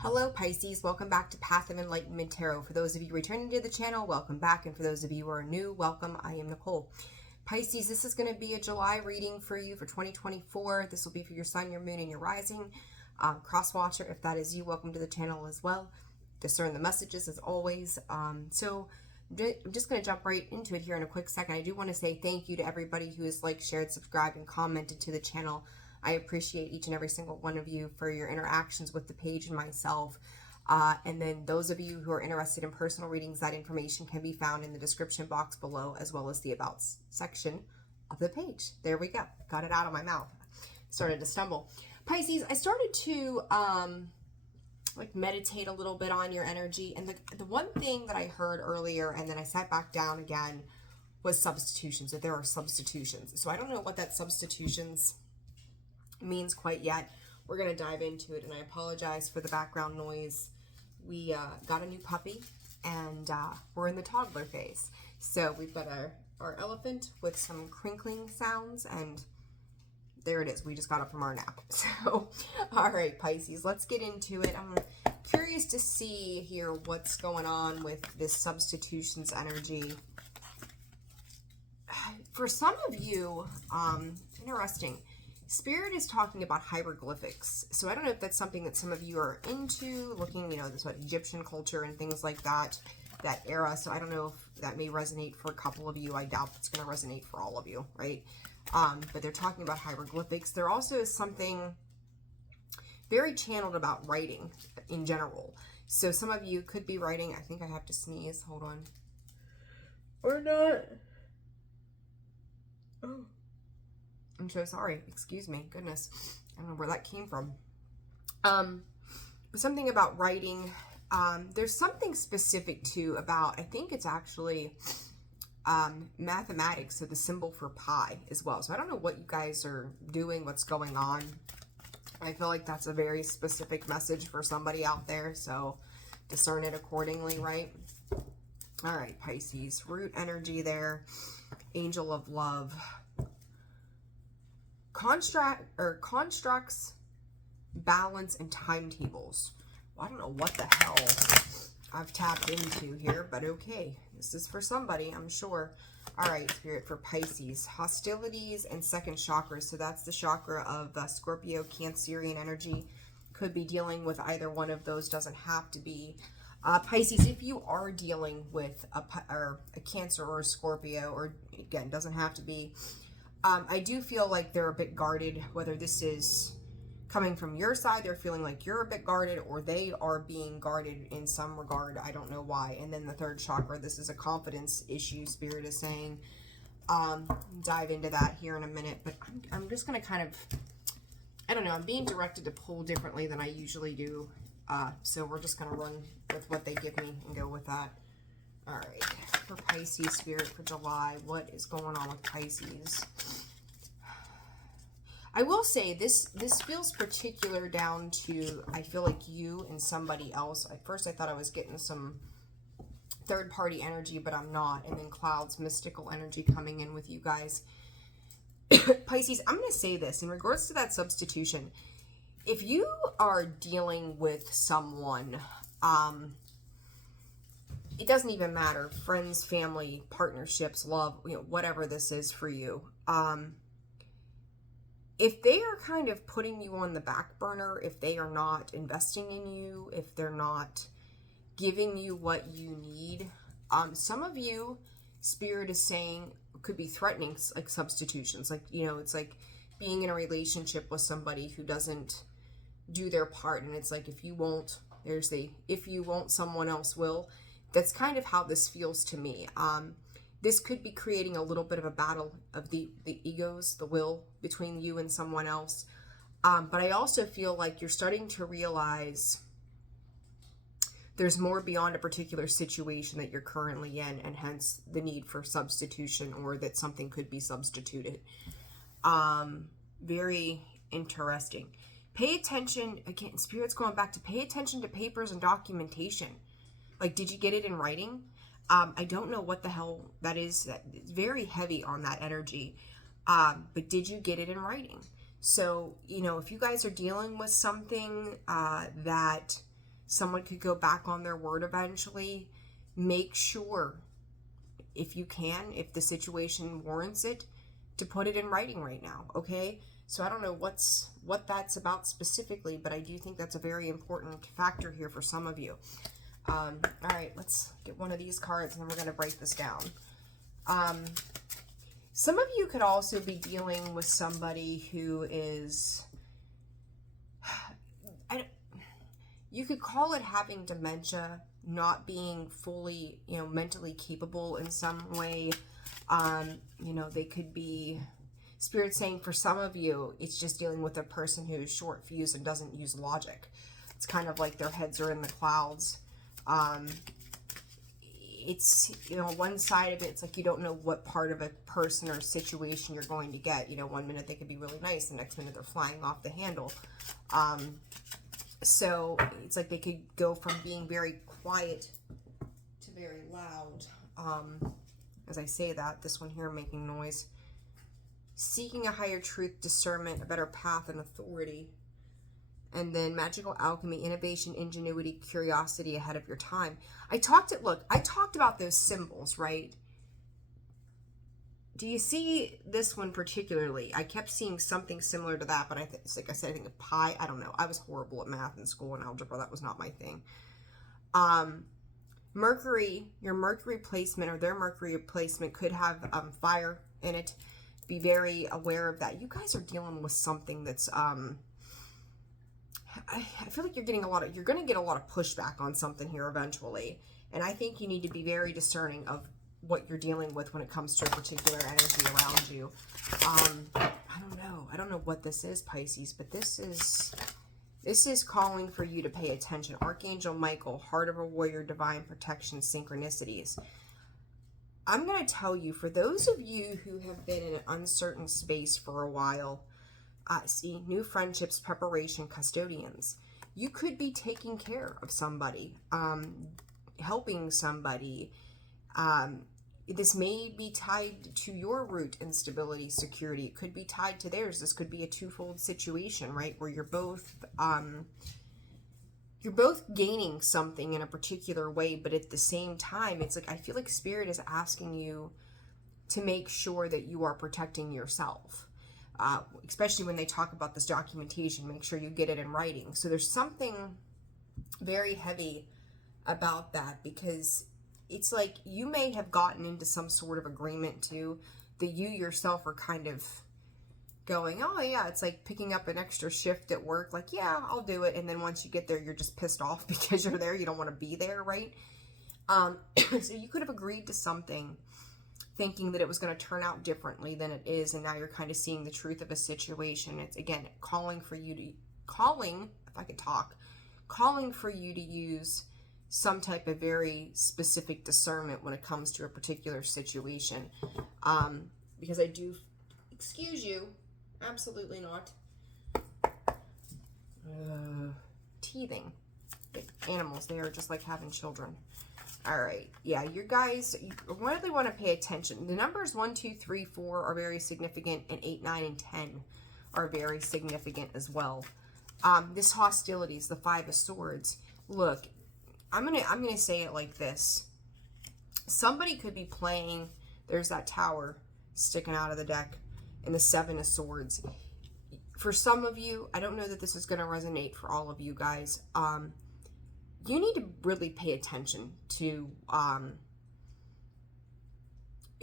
Hello Pisces, welcome back to Path of Enlightenment Tarot. For those of you returning to the channel, welcome back. And for those of you who are new, welcome. I am Nicole. Pisces, this is going to be a July reading for you for 2024. This will be for your sun, your moon, and your rising. Cross watcher, if that is you, welcome to the channel as well. Discern the messages as always. So I'm just going to jump right into it here in a quick second. I do want to say thank you to everybody who has liked, shared, subscribed, and commented to the channel. I appreciate each and every single one of you for your interactions with the page and myself. And then those of you who are interested in personal readings, that information can be found in the description box below, as well as the About section of the page. There we go. Got it out of my mouth. Started to stumble. Pisces, I started to like meditate a little bit on your energy. And the one thing that I heard earlier, and then I sat back down again, was substitutions, that there are substitutions. So I don't know what that substitutions means quite yet. We're going to dive into it, and I apologize for the background noise. We got a new puppy, and we're in the toddler phase. So we've got our elephant with some crinkling sounds, and there it is. We just got up from our nap. So, all right, Pisces, let's get into it. I'm curious to see here what's going on with this substitutions energy. For some of you, interesting. Spirit is talking about hieroglyphics. So I don't know if that's something that some of you are into, looking, this what Egyptian culture and things like that era. So I don't know if that may resonate for a couple of you. I doubt it's going to resonate for all of you, right? But they're talking about hieroglyphics. There also is something very channeled about writing in general. So some of you could be writing. I think I have to sneeze. Hold on. Or not. Oh. I'm so sorry. Excuse me. Goodness. I don't know where that came from. Something about writing. There's something specific too about, I think it's actually mathematics, so the symbol for pi as well. So I don't know what you guys are doing, what's going on. I feel like that's a very specific message for somebody out there, so discern it accordingly, right? All right, Pisces. Root energy there. Angel of love. Constructs, balance, and timetables. Well, I don't know what the hell I've tapped into here, but okay. This is for somebody, I'm sure. All right, Spirit, for Pisces. Hostilities and second chakra. So that's the chakra of Scorpio, Cancerian energy. Could be dealing with either one of those. Doesn't have to be. Pisces, if you are dealing with a Cancer or a Scorpio, or again, doesn't have to be. I do feel like they're a bit guarded, whether this is coming from your side, they're feeling like you're a bit guarded, or they are being guarded in some regard. I don't know why. And then the third chakra, this is a confidence issue, Spirit is saying. Dive into that here in a minute, but I'm just going to kind of, I don't know, I'm being directed to pull differently than I usually do. So we're just going to run with what they give me and go with that. All right, for Pisces, Spirit, for July, what is going on with Pisces? I will say this feels particular down to, I feel like you and somebody else. At first I thought I was getting some third-party energy, but I'm not. And then clouds, mystical energy coming in with you guys. Pisces, I'm going to say this in regards to that substitution. If you are dealing with someone, it doesn't even matter, friends, family, partnerships, love, whatever this is for you. If they are kind of putting you on the back burner, if they are not investing in you, if they're not giving you what you need, some of you, Spirit is saying, could be threatening, like substitutions. Like, it's like being in a relationship with somebody who doesn't do their part. And it's like, if you won't, if you won't, someone else will. That's kind of how this feels to me. This could be creating a little bit of a battle of the egos, the will between you and someone else. But I also feel like you're starting to realize there's more beyond a particular situation that you're currently in, and hence the need for substitution, or that something could be substituted. Very interesting. Pay attention, again, Spirit's going back to pay attention to papers and documentation. Like, did you get it in writing? I don't know what the hell that is. It's very heavy on that energy. But did you get it in writing? So, if you guys are dealing with something that Someone could go back on their word eventually. Make sure, if you can, if the situation warrants it, to put it in writing right now, okay? So I don't know what that's about specifically, but I do think that's a very important factor here for some of you. All right, let's get one of these cards and then we're going to break this down. Some of you could also be dealing with somebody who is, you could call it having dementia, not being fully, mentally capable in some way. They could be, Spirit saying for some of you, it's just dealing with a person who is short fused and doesn't use logic. It's kind of like their heads are in the clouds. It's, one side of it, it's like you don't know what part of a person or situation you're going to get. One minute they could be really nice, the next minute they're flying off the handle. So it's like they could go from being very quiet to very loud. As I say that, this one here making noise. Seeking a higher truth, discernment, a better path, and authority. And then magical alchemy, innovation, ingenuity, curiosity ahead of your time. I talked about those symbols, right? Do you see this one particularly? I kept seeing something similar to that, but it's like I said, I think a pi. I don't know. I was horrible at math in school and algebra. That was not my thing. Mercury, your Mercury placement or their Mercury placement could have fire in it. Be very aware of that. You guys are dealing with something that's I feel like you're going to get a lot of pushback on something here eventually. And I think you need to be very discerning of what you're dealing with when it comes to a particular energy around you. I don't know what this is, Pisces, but this is calling for you to pay attention. Archangel Michael, Heart of a Warrior, Divine Protection, Synchronicities. I'm going to tell you, for those of you who have been in an uncertain space for a while, see, new friendships, preparation, custodians. You could be taking care of somebody, helping somebody. This may be tied to your root instability, security. It could be tied to theirs. This could be a twofold situation, right? Where you're both gaining something in a particular way, but at the same time, it's like, I feel like Spirit is asking you to make sure that you are protecting yourself. Especially when they talk about this documentation, make sure you get it in writing. So there's something very heavy about that, because it's like you may have gotten into some sort of agreement too, that you yourself are kind of going, oh yeah, it's like picking up an extra shift at work, like, yeah, I'll do it. And then once you get there, you're just pissed off because you're there. You don't want to be there, right? So you could have agreed to something thinking that it was going to turn out differently than it is, and now you're kind of seeing the truth of a situation. It's, again, calling for you to use some type of very specific discernment when it comes to a particular situation. Because I do, excuse you, absolutely not. Teething. Animals, they are just like having children. All right, yeah, you guys, you really want to pay attention. The numbers 1, 2, 3, 4 are very significant, and 8, 9, and 10 are very significant as well. This hostilities, the 5 of Swords. Look, I'm gonna say it like this. Somebody could be playing. There's that tower sticking out of the deck, and the 7 of Swords. For some of you, I don't know that this is going to resonate for all of you guys. You need to really pay attention to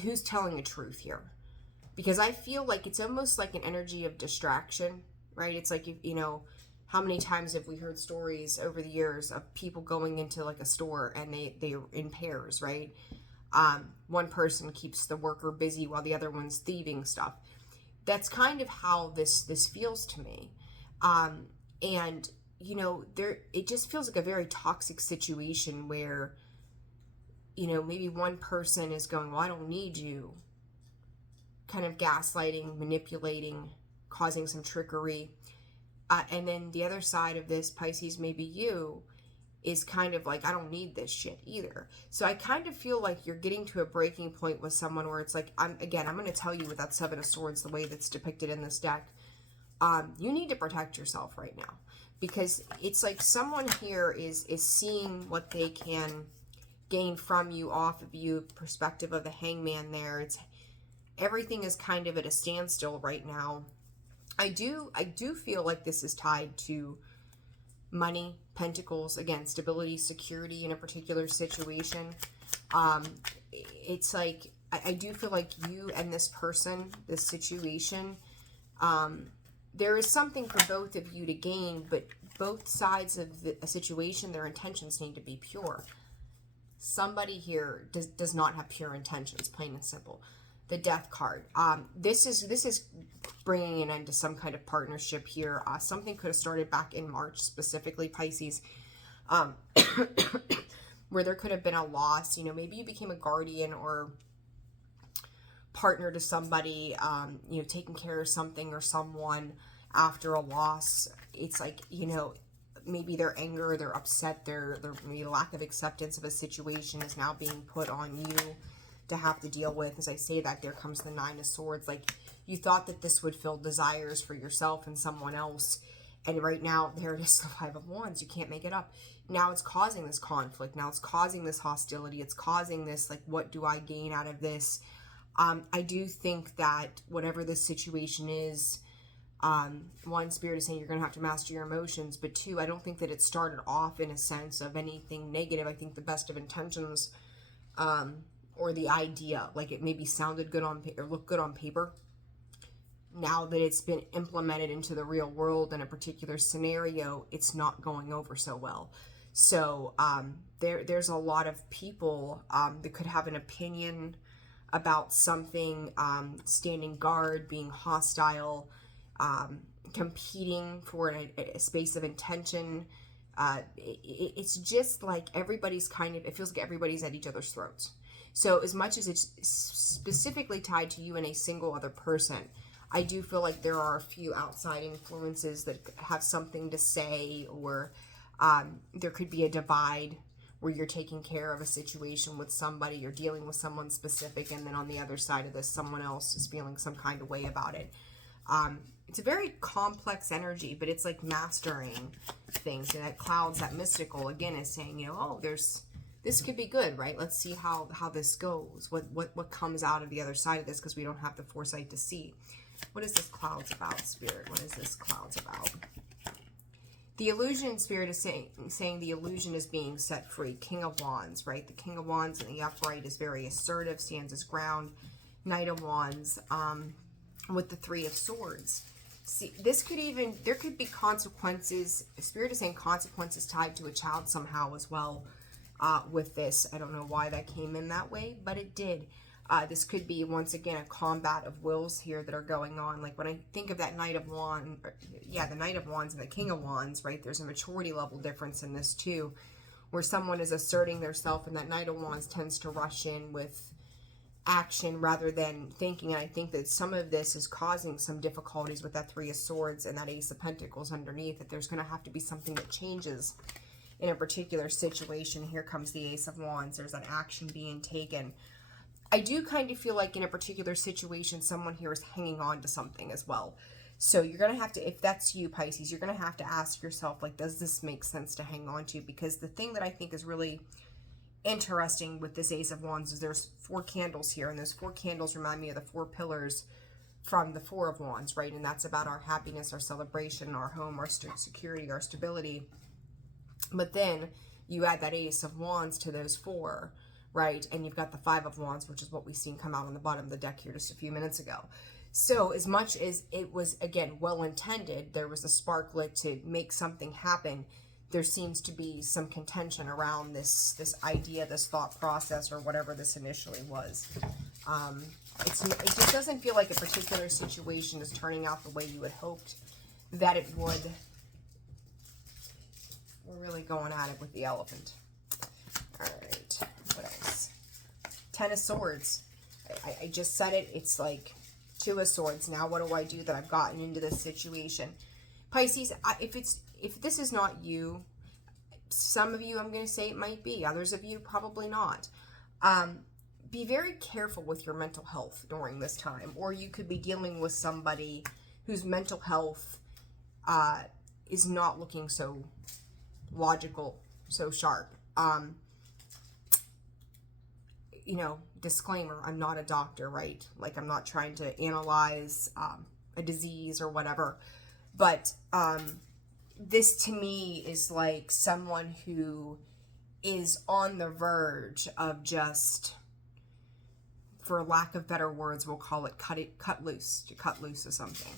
who's telling the truth here, because I feel like it's almost like an energy of distraction, right? It's like, how many times have we heard stories over the years of people going into like a store and they're in pairs, right? One person keeps the worker busy while the other one's thieving stuff. That's kind of how this feels to me. And it just feels like a very toxic situation where, maybe one person is going, well, I don't need you, kind of gaslighting, manipulating, causing some trickery. And then the other side of this, Pisces, maybe you, is kind of like, I don't need this shit either. So I kind of feel like you're getting to a breaking point with someone where it's like, I'm going to tell you with that 7 of Swords, the way that's depicted in this deck, you need to protect yourself right now. because it's like someone here is seeing what they can gain from you, off of you, perspective of the Hangman there. It's everything is kind of at a standstill right now. I do feel like this is tied to money, pentacles, again, stability, security in a particular situation. It's like, I do feel like you and this person, this situation, there is something for both of you to gain, but both sides of a situation, their intentions need to be pure. Somebody here does not have pure intentions, plain and simple. The Death card. This is bringing an end to some kind of partnership here. Something could have started back in March, specifically Pisces, where there could have been a loss. You know, maybe you became a guardian or partner to somebody, you know, taking care of something or someone after a loss. It's like, you know, maybe their anger, their upset, their maybe lack of acceptance of a situation is now being put on you to have to deal with. As I say that, there comes the Nine of Swords. Like, you thought that this would fill desires for yourself and someone else, and right now there it is, the Five of Wands. You can't make it up. Now it's causing this conflict. Now it's causing this hostility. It's causing this, like, what do I gain out of this? I do think that whatever this situation is, one, Spirit is saying you're going to have to master your emotions, but two, I don't think that it started off in a sense of anything negative. I think the best of intentions, or the idea, like it maybe sounded good on or looked good on paper. Now that it's been implemented into the real world in a particular scenario, it's not going over so well. So there's a lot of people that could have an opinion about something, standing guard, being hostile, competing for a space of intention. It's just like everybody's kind of, it feels like everybody's at each other's throats. So as much as it's specifically tied to you and a single other person, I do feel like there are a few outside influences that have something to say, or there could be a divide where you're taking care of a situation with somebody, you're dealing with someone specific, and then on the other side of this, someone else is feeling some kind of way about it. It's a very complex energy, but it's like mastering things. And that clouds, that mystical, again, is saying, you know, oh, this could be good, right? Let's see how this goes. What comes out of the other side of this, because we don't have the foresight to see. What is this clouds about, Spirit? What is this clouds about? The illusion, Spirit is saying the illusion is being set free. King of Wands, right? The King of Wands in the upright is very assertive, stands his ground. Knight of Wands with the Three of Swords. See, this could even, there could be consequences. Spirit is saying consequences tied to a child somehow as well with this. I don't know why that came in that way, but it did. This could be, once again, a combat of wills here that are going on. Like when I think of that Knight of Wands, yeah, the Knight of Wands and the King of Wands, right? There's a maturity level difference in this too, where someone is asserting their self, and that Knight of Wands tends to rush in with action rather than thinking. And I think that some of this is causing some difficulties with that Three of Swords and that Ace of Pentacles underneath, that there's going to have to be something that changes in a particular situation. Here comes the Ace of Wands. There's an action being taken. I do kind of feel like in a particular situation, someone here is hanging on to something as well. So you're going to have to, if that's you, Pisces, you're going to have to ask yourself, like, does this make sense to hang on to? Because the thing that I think is really interesting with this Ace of Wands is there's 4 candles here, and those 4 candles remind me of the 4 pillars from the Four of Wands, right? And that's about our happiness, our celebration, our home, our security, our stability. But then you add that Ace of Wands to those 4, right? And you've got the Five of Wands, which is what we've seen come out on the bottom of the deck here just a few minutes ago. So as much as it was, again, well-intended, there was a spark lit to make something happen, there seems to be some contention around this idea, this thought process, or whatever this initially was. It just doesn't feel like a particular situation is turning out the way you had hoped that it would. We're really going at it with the elephant. All right. What else? Ten of Swords. I just said it. It's like Two of Swords. Now what do I do that I've gotten into this situation? Pisces, if this is not you, some of you I'm going to say it might be. Others of you probably not. Be very careful with your mental health during this time. Or you could be dealing with somebody whose mental health is not looking so logical, so sharp. You know, disclaimer, I'm not a doctor, right? Like, I'm not trying to analyze a disease or whatever. But this to me is like someone who is on the verge of just, for lack of better words, we'll call it cut loose of something.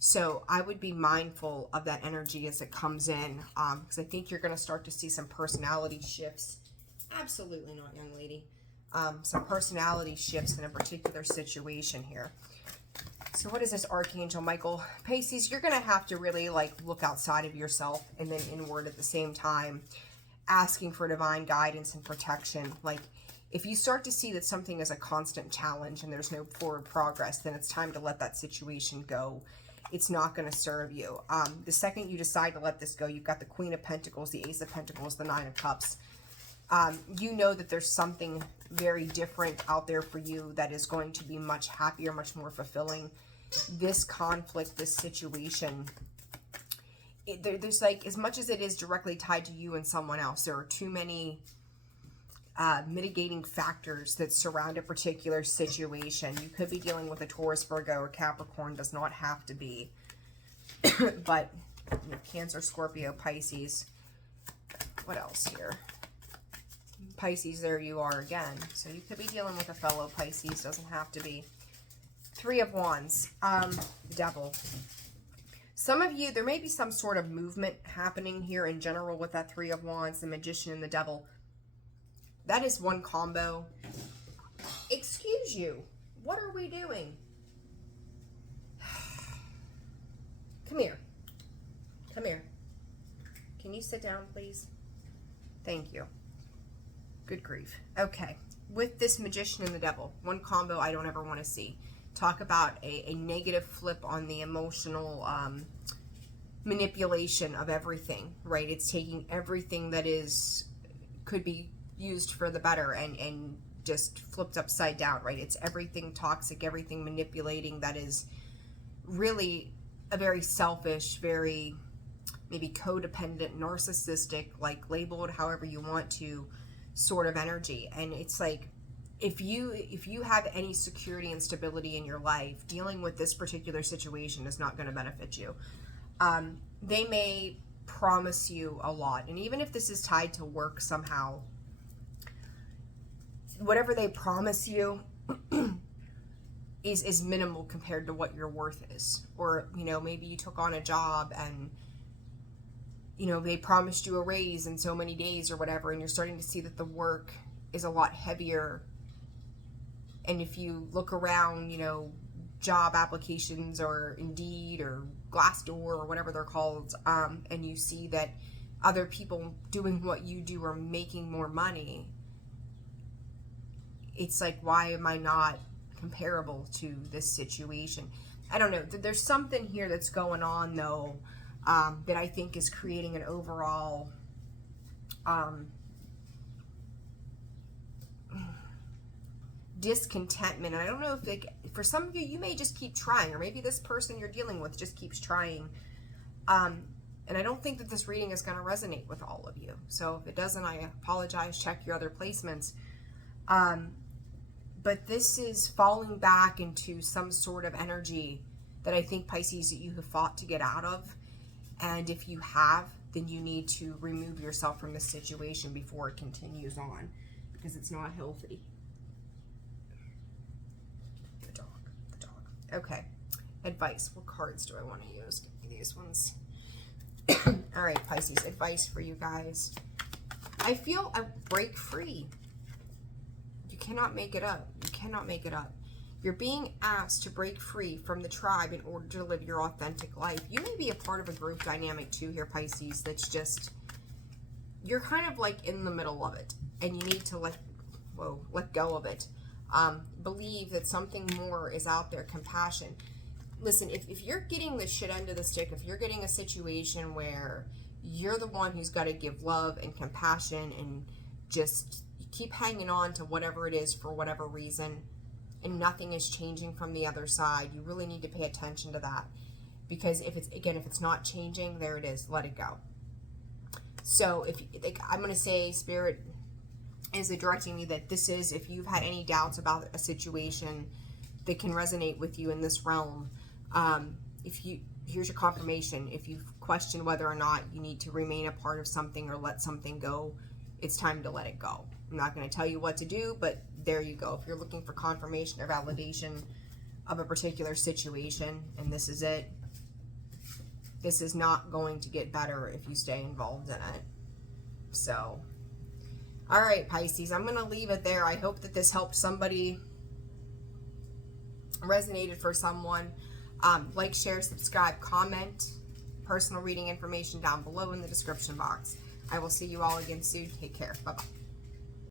So I would be mindful of that energy as it comes in, because I think you're going to start to see some personality shifts. Absolutely not, young lady. Some personality shifts in a particular situation here. So what is this, Archangel Michael? Pisces, you're going to have to really like look outside of yourself and then inward at the same time, asking for divine guidance and protection. Like, if you start to see that something is a constant challenge and there's no forward progress, then it's time to let that situation go. It's not going to serve you. The second you decide to let this go, you've got the Queen of Pentacles, the Ace of Pentacles, the Nine of Cups. You know that there's something very different out there for you that is going to be much happier, much more fulfilling. This conflict, this situation, there's like, as much as it is directly tied to you and someone else, there are too many mitigating factors that surround a particular situation. You could be dealing with a Taurus, Virgo, or Capricorn. Does not have to be. But you know, Cancer, Scorpio, Pisces. What else here? Pisces, there you are again. So you could be dealing with a fellow Pisces. Doesn't have to be. Three of Wands. Devil. Some of you, there may be some sort of movement happening here in general with that Three of Wands, the Magician, and the Devil. That is one combo. Excuse you. What are we doing? Come here. Come here. Can you sit down, please? Thank you. Good grief. Okay. With this Magician and the Devil, one combo I don't ever want to see. Talk about a negative flip on the emotional manipulation of everything, right? It's taking everything that could be used for the better and just flipped upside down, right? It's everything toxic, everything manipulating that is really a very selfish, very maybe codependent, narcissistic, like label it however you want to, sort of energy. And it's like, if you have any security and stability in your life, dealing with this particular situation is not going to benefit you. They may promise you a lot, and even if this is tied to work somehow, whatever they promise you is minimal compared to what your worth is. Or, you know, maybe you took on a job and, you know, they promised you a raise in so many days or whatever, and you're starting to see that the work is a lot heavier. And if you look around, you know, job applications or Indeed or Glassdoor or whatever they're called, and you see that other people doing what you do are making more money, it's like, why am I not comparable to this situation? I don't know. There's something here that's going on, though, that I think is creating an overall discontentment. And I don't know if, like, for some of you, you may just keep trying, or maybe this person you're dealing with just keeps trying. And I don't think that this reading is going to resonate with all of you. So if it doesn't, I apologize. Check your other placements. But this is falling back into some sort of energy that I think, Pisces, that you have fought to get out of. And if you have, then you need to remove yourself from this situation before it continues on, because it's not healthy. The dog. Okay. Advice. What cards do I want to use? Give me these ones. All right, Pisces, advice for you guys. I feel a break free. You cannot make it up. You cannot make it up. You're being asked to break free from the tribe in order to live your authentic life. You may be a part of a group dynamic too here, Pisces, that's just, you're kind of like in the middle of it, and you need to let go of it. Believe that something more is out there. Compassion. Listen, if you're getting the shit end of the stick, if you're getting a situation where you're the one who's got to give love and compassion and just keep hanging on to whatever it is for whatever reason, and nothing is changing from the other side, you really need to pay attention to that. Because if it's not changing, there it is. Let it go. So if I'm going to say Spirit is directing me that this is, if you've had any doubts about a situation that can resonate with you in this realm, here's your confirmation. If you've questioned whether or not you need to remain a part of something or let something go, it's time to let it go. I'm not going to tell you what to do, but there you go. If you're looking for confirmation or validation of a particular situation, and this is it, this is not going to get better if you stay involved in it. So, all right, Pisces, I'm going to leave it there. I hope that this helped somebody, resonated for someone. Like, share, subscribe, comment. Personal reading information down below in the description box. I will see you all again soon. Take care. Bye-bye.